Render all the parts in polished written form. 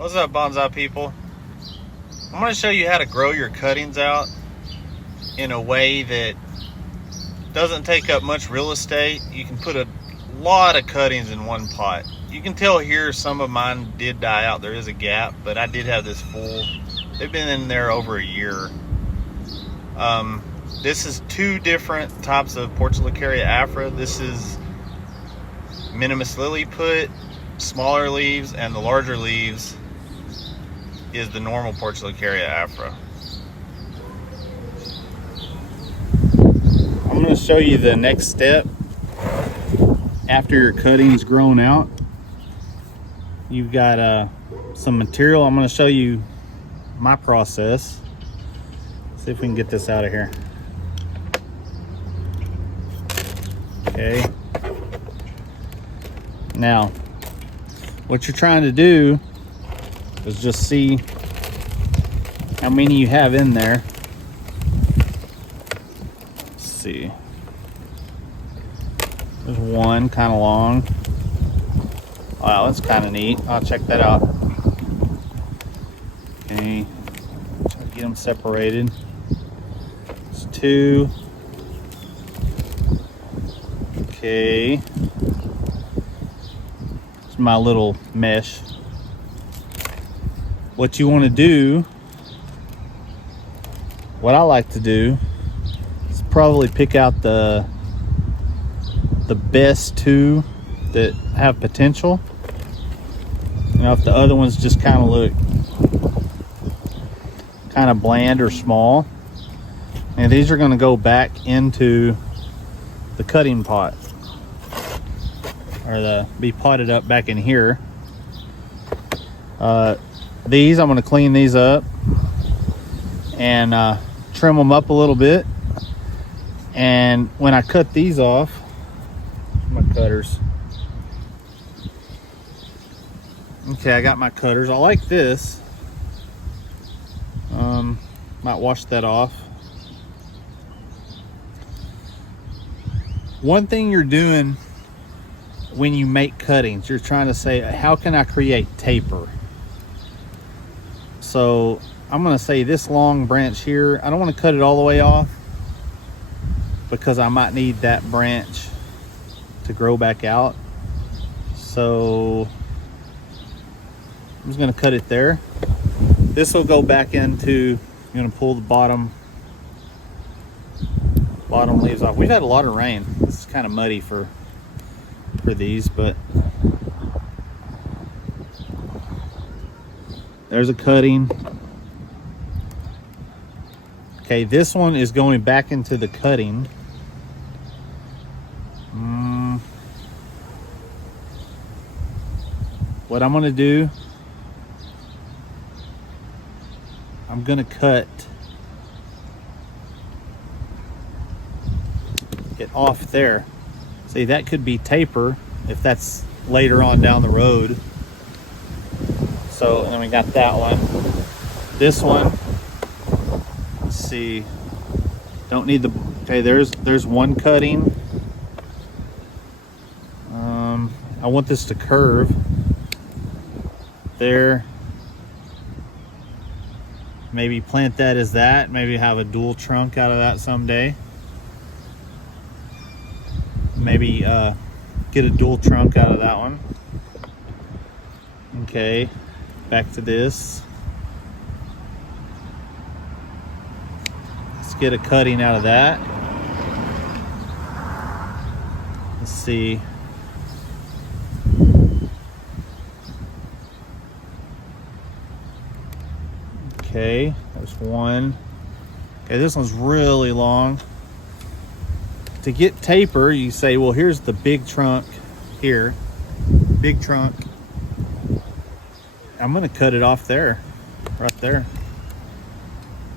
What's up, bonsai people? I'm going to show you how to grow your cuttings out in a way that doesn't take up much real estate. You can put a lot of cuttings in one pot. You can tell here some of mine did die out. There is a gap, but I did have this full. They've been in there over a year. This is two different types of Portulacaria Afra. This is minimas Lilliput, smaller leaves, and the larger leaves is the normal Portulacaria Afra. I'm going to show you the next step. After your cutting's grown out, you've got some material. I'm going to show you my process. See if we can get this out of here. Okay. Now, what you're trying to do is just see how many you have in there. Let's see. There's one kind of long. Wow, that's kind of neat. I'll check that out. Okay, try to get them separated. It's two. Okay. It's my little mesh. What you want to do, what I like to do, is probably pick out the best two that have potential. You know, if the other ones just kind of look kind of bland or small, and these are going to go back into the cutting pot, or be potted up back in here. These, I'm going to clean these up and trim them up a little bit. And when I cut these off, my cutters. Okay, I got my cutters. I like this. Might wash that off. One thing you're doing when you make cuttings, you're trying to say, how can I create taper? So I'm going to say this long branch here, I don't want to cut it all the way off because I might need that branch to grow back out. So I'm just going to cut it there. This will go back into, I'm going to pull the bottom leaves off. We've had a lot of rain. It's kind of muddy for these, but there's a cutting. Okay, this one is going back into the cutting. What I'm going to do, I'm going to cut it off there. See, that could be taper if that's later on down the road. So, and then we got that one. This one, let's see, don't need the, okay, there's one cutting. I want this to curve there. Maybe plant that as that, maybe have a dual trunk out of that someday. Maybe get a dual trunk out of that one. Okay, back to this. Let's get a cutting out of that. Let's see. Okay, there's one. Okay, this one's really long. To get taper, you say, well, here's the big trunk here. Big trunk. I'm going to cut it off there, right there.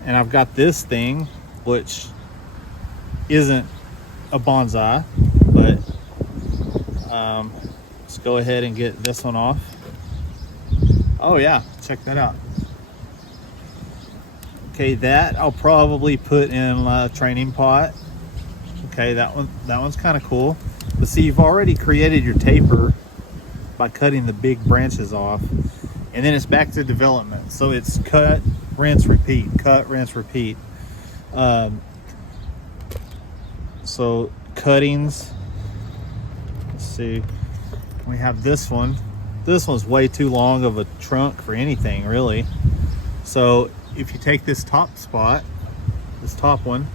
And I've got this thing, which isn't a bonsai, but let's go ahead and get this one off. Oh yeah, check that out. Okay, that I'll probably put in a training pot. Okay, that one's kind of cool. But see, you've already created your taper by cutting the big branches off. and then it's back to development. So it's cut, rinse, repeat, cut, rinse, repeat. So cuttings, let's see, we have this one. This one's way too long of a trunk for anything really. So if you take this top spot, this top one,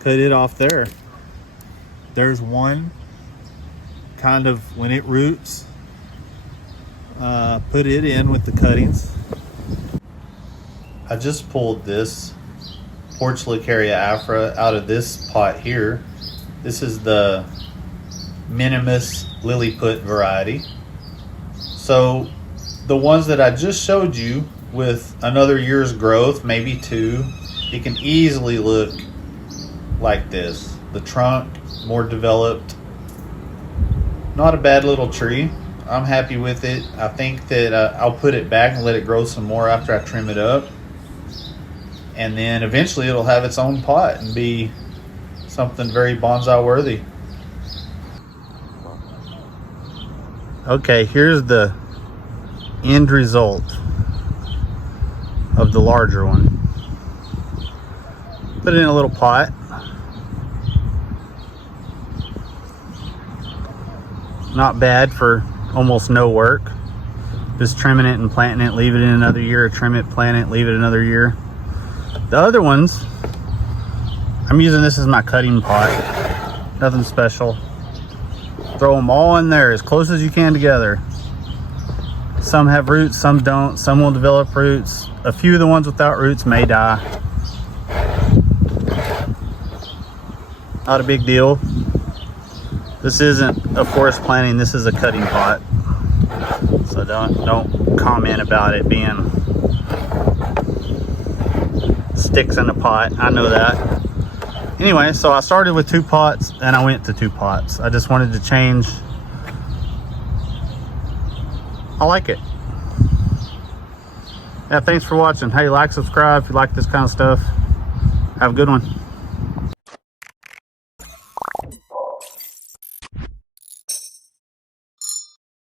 cut it off there. There's one, kind of when it roots, put it in with the cuttings. I just pulled this Portulacaria Afra out of this pot here. This is the minimas Lilliput variety. So the ones that I just showed you with another year's growth, maybe 2, it can easily look like this. The trunk more developed. Not a bad little tree. I'm happy with it. I think that I'll put it back and let it grow some more after I trim it up. And then eventually it'll have its own pot and be something very bonsai worthy. Okay, here's the end result of the larger one. Put it in a little pot. Not bad for almost no work. Just trimming it and planting it, leave it in another year, trim it, plant it, leave it another year. The other ones, I'm using this as my cutting pot. Nothing special. Throw them all in there as close as you can together. Some have roots, some don't. Some will develop roots. A few of the ones without roots may die. Not a big deal. This isn't a forest planting, this is a cutting pot. So don't comment about it being sticks in a pot. I know that. Anyway, so I started with 2 pots and I went to 2 pots. I just wanted to change. I like it. Yeah, thanks for watching. Hey, like, subscribe if you like this kind of stuff. Have a good one.